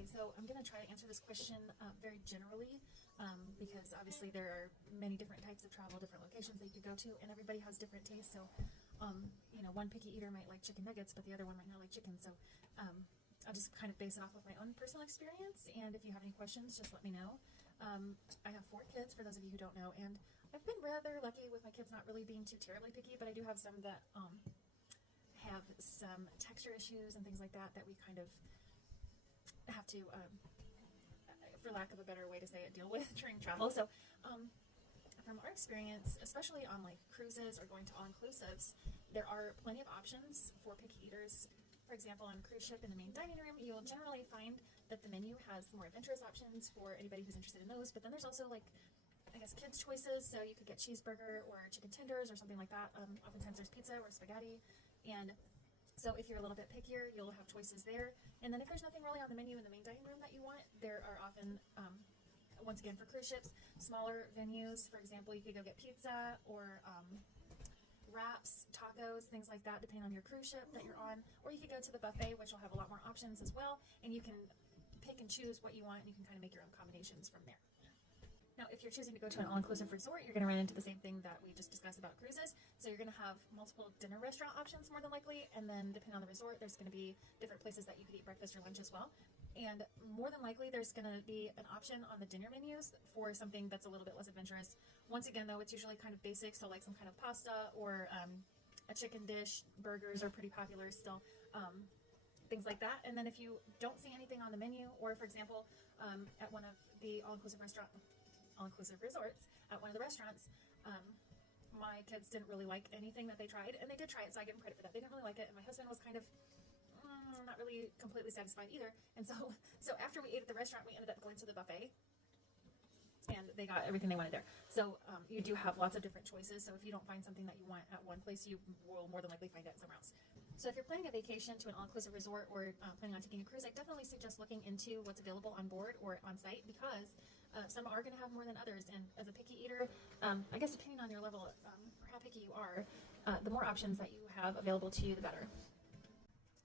Okay, so I'm going to try to answer this question very generally because obviously there are many different types of travel, different locations that you could go to, and everybody has different tastes. So, one picky eater might like chicken nuggets, but the other one might not like chicken. So, I'll just kind of base it off of my own personal experience. And if you have any questions, just let me know. I have 4 kids, for those of you who don't know, and I've been rather lucky with my kids not really being too terribly picky, but I do have some that have some texture issues and things like that that we kind of have to, for lack of a better way to say it, deal with during travel. So from our experience, especially on like cruises or going to all-inclusives, there are plenty of options for picky eaters. For example, on a cruise ship in the main dining room, you'll generally find that the menu has more adventurous options for anybody who's interested in those, but then there's also like, I guess, kids' choices. So you could get cheeseburger or chicken tenders or something like that. Oftentimes there's pizza or spaghetti, and so if you're a little bit pickier, you'll have choices there. And then if there's nothing really on the menu in the main dining room that you want, there are often, once again for cruise ships, smaller venues. For example, you could go get pizza or wraps, tacos, things like that, depending on your cruise ship that you're on. Or you could go to the buffet, which will have a lot more options as well, and you can pick and choose what you want, and you can kind of make your own combinations from there. Now, if you're choosing to go to an all-inclusive resort, you're going to run into the same thing that we just discussed about cruises. So you're going to have multiple dinner restaurant options more than likely, and then depending on the resort, there's going to be different places that you could eat breakfast or lunch as well. And more than likely, there's going to be an option on the dinner menus for something that's a little bit less adventurous. Once again, though, it's usually kind of basic, so like some kind of pasta or a chicken dish. Burgers are pretty popular still. Things like that. And then if you don't see anything on the menu, or for example, at one of the all-inclusive resorts, at one of the restaurants, my kids didn't really like anything that they tried, and they did try it, so I give them credit for that. They didn't really like it, and my husband was kind of not really completely satisfied either. And so after we ate at the restaurant, we ended up going to the buffet, and they got everything they wanted there. So you do have lots of different choices. So if you don't find something that you want at one place, you will more than likely find it somewhere else. So if you're planning a vacation to an all-inclusive resort or planning on taking a cruise, I definitely suggest looking into what's available on board or on site, because some are going to have more than others. And as a picky eater, I guess depending on your level or how picky you are, the more options that you have available to you, the better.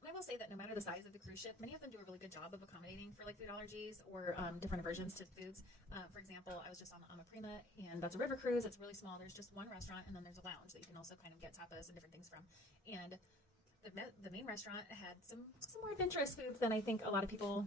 And I will say that no matter the size of the cruise ship, many of them do a really good job of accommodating for like food allergies or different aversions to foods. For example, I was just on the Prima, and that's a river cruise. It's really small. There's just one restaurant, and then there's a lounge that you can also kind of get tapas and different things from. And the main restaurant had some more adventurous foods than I think a lot of people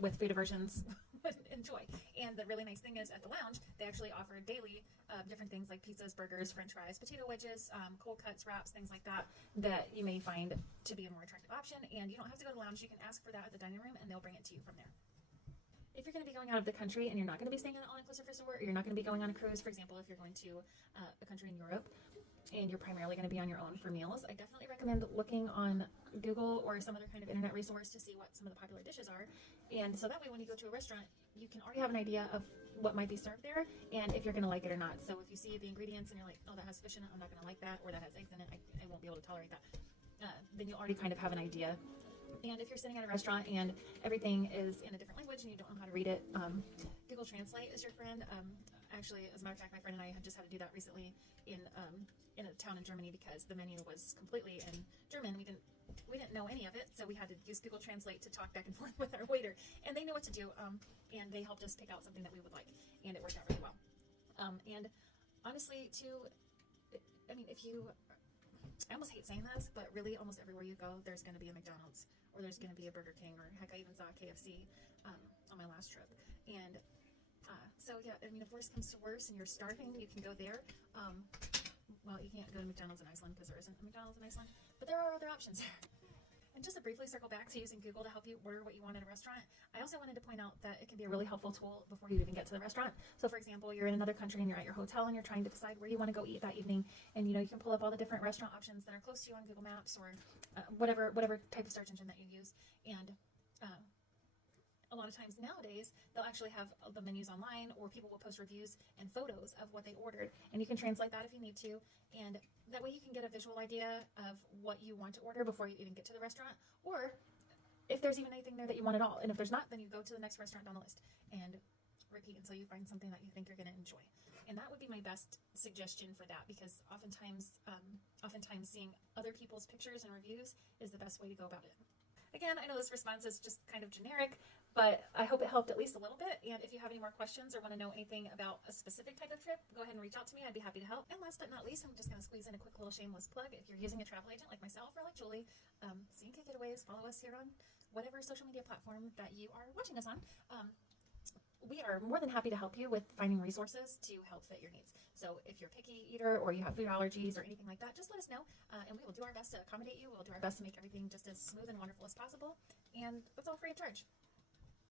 with food aversions would enjoy. And the really nice thing is, at the lounge, they actually offer daily different things like pizzas, burgers, french fries, potato wedges, cold cuts, wraps, things like that, that you may find to be a more attractive option. And you don't have to go to the lounge. You can ask for that at the dining room, and they'll bring it to you from there. If you're going to be going out of the country and you're not going to be staying in an all-inclusive resort, or you're not going to be going on a cruise, for example, if you're going to a country in Europe and you're primarily going to be on your own for meals, I definitely recommend looking on Google or some other kind of internet resource to see what some of the popular dishes are. And so that way, when you go to a restaurant, you can already have an idea of what might be served there and if you're going to like it or not. So if you see the ingredients and you're like, oh, that has fish in it, I'm not going to like that, or that has eggs in it, I won't be able to tolerate that, then you'll already kind of have an idea. And if you're sitting at a restaurant and everything is in a different language and you don't know how to read it, Google Translate is your friend. Actually, as a matter of fact, my friend and I had just had to do that recently in a town in Germany, because the menu was completely in German. We didn't know any of it, so we had to use Google Translate to talk back and forth with our waiter. And they know what to do, and they helped us pick out something that we would like, and it worked out really well. And honestly, too, I mean, I almost hate saying this, but really almost everywhere you go, there's going to be a McDonald's, or there's going to be a Burger King, or heck, I even saw a KFC on my last trip. And so yeah, I mean, if worse comes to worse and you're starving, you can go there. Well, you can't go to McDonald's in Iceland because there isn't a McDonald's in Iceland, but there are other options. And just to briefly circle back to using Google to help you order what you want at a restaurant, I also wanted to point out that it can be a really helpful tool before you even get to the restaurant. So for example, you're in another country and you're at your hotel and you're trying to decide where you want to go eat that evening, and you can pull up all the different restaurant options that are close to you on Google Maps, or whatever type of search engine that you use. And a lot of times nowadays, they'll actually have the menus online, or people will post reviews and photos of what they ordered, and you can translate that if you need to, and that way you can get a visual idea of what you want to order before you even get to the restaurant, or if there's even anything there that you want at all. And if there's not, then you go to the next restaurant down the list and repeat until you find something that you think you're going to enjoy. And that would be my best suggestion for that, because oftentimes seeing other people's pictures and reviews is the best way to go about it. again, I know this response is just kind of generic, but I hope it helped at least a little bit. And if you have any more questions or want to know anything about a specific type of trip, go ahead and reach out to me. I'd be happy to help. And last but not least, I'm just going to squeeze in a quick little shameless plug. If you're using a travel agent like myself or like Julie, CNK Getaways, follow us here on whatever social media platform that you are watching us on. We are more than happy to help you with finding resources to help fit your needs. So if you're a picky eater or you have food allergies or anything like that, just let us know, and we will do our best to accommodate you. We'll do our best to make everything just as smooth and wonderful as possible, and that's all free of charge.